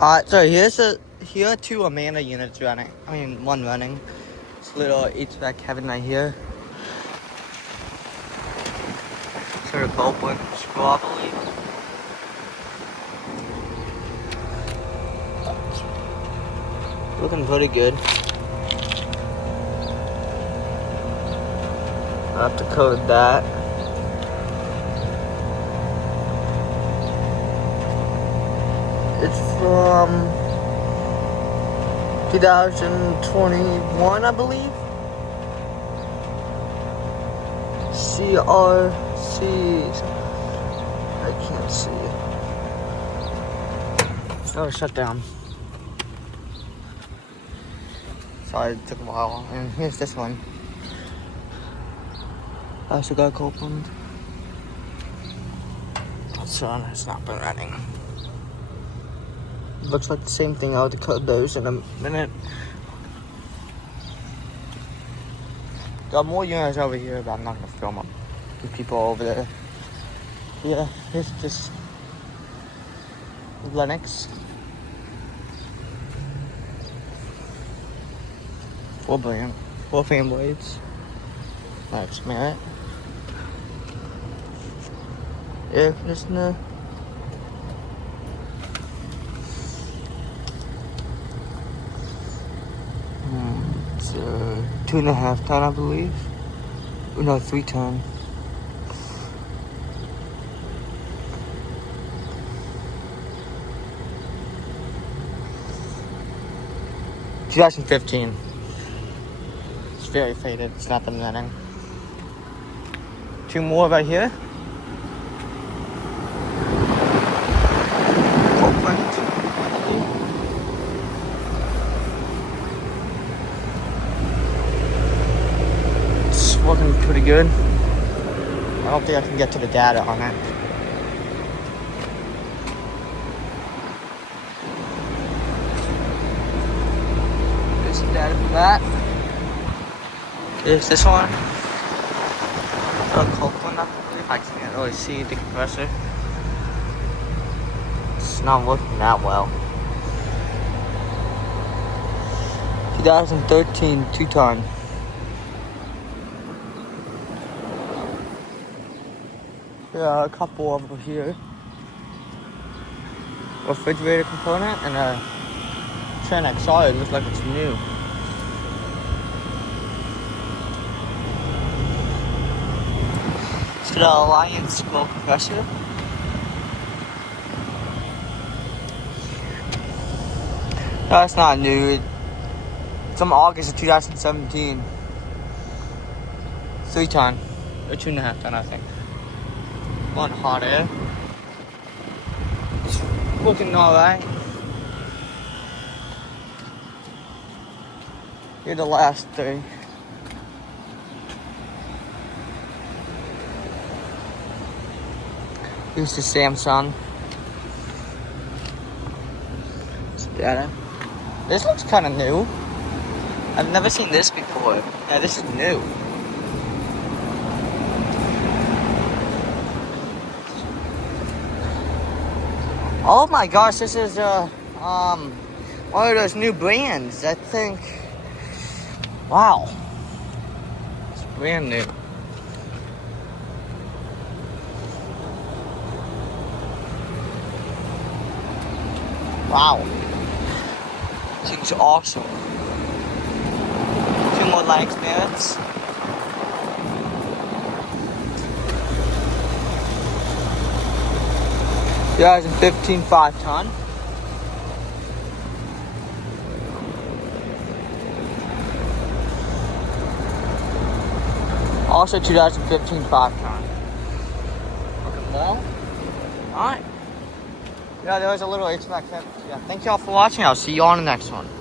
Alright, so here are two Amanda units running. One running. This little HVAC cabin right here. Sort of open screw, I believe. Looking pretty good. I have to code that. It's from 2021, I believe. CRC. I can't see it. Oh, shut down. Sorry, it took a while. And here's this one. I also got Copeland. So it's not been running. Looks like the same thing. I'll decode those in a minute. Got more units over here, but I'm not gonna film them. The people over there. Yeah, here's just Linux. 4 fan blades. That's Merit. Air conditioner. It's 2.5 ton, I believe. Oh, no, 3 ton. (2015). It's very faded. It's not been running. 2 more right here. It's working pretty good. I don't think I can get to the data on it. There's some data for that. There's this one. Copeland, I believe. I can't really see the compressor. It's not working that well. 2013 2-ton. There are a couple over here. Refrigerator component and a Tran XR. It looks like it's new. It's got an Alliance scroll compressor. No, it's not new. It's from August of 2017. 3-ton. Or 2.5 ton, I think. On hot air. It's looking alright. Here are the last 3. Here's the Samsung. It's data. This looks kind of new. I've never seen this before. Yeah, this is new. Oh my gosh, this is one of those new brands. I think. Wow, it's brand new. Wow, seems awesome. 2 more Linux minutes. Yeah, it's a 15 5-ton. Also 2015 5-ton. Looking well. Alright. Yeah, there was a little HVAC. Yeah, thank y'all for watching. I'll see you on the next one.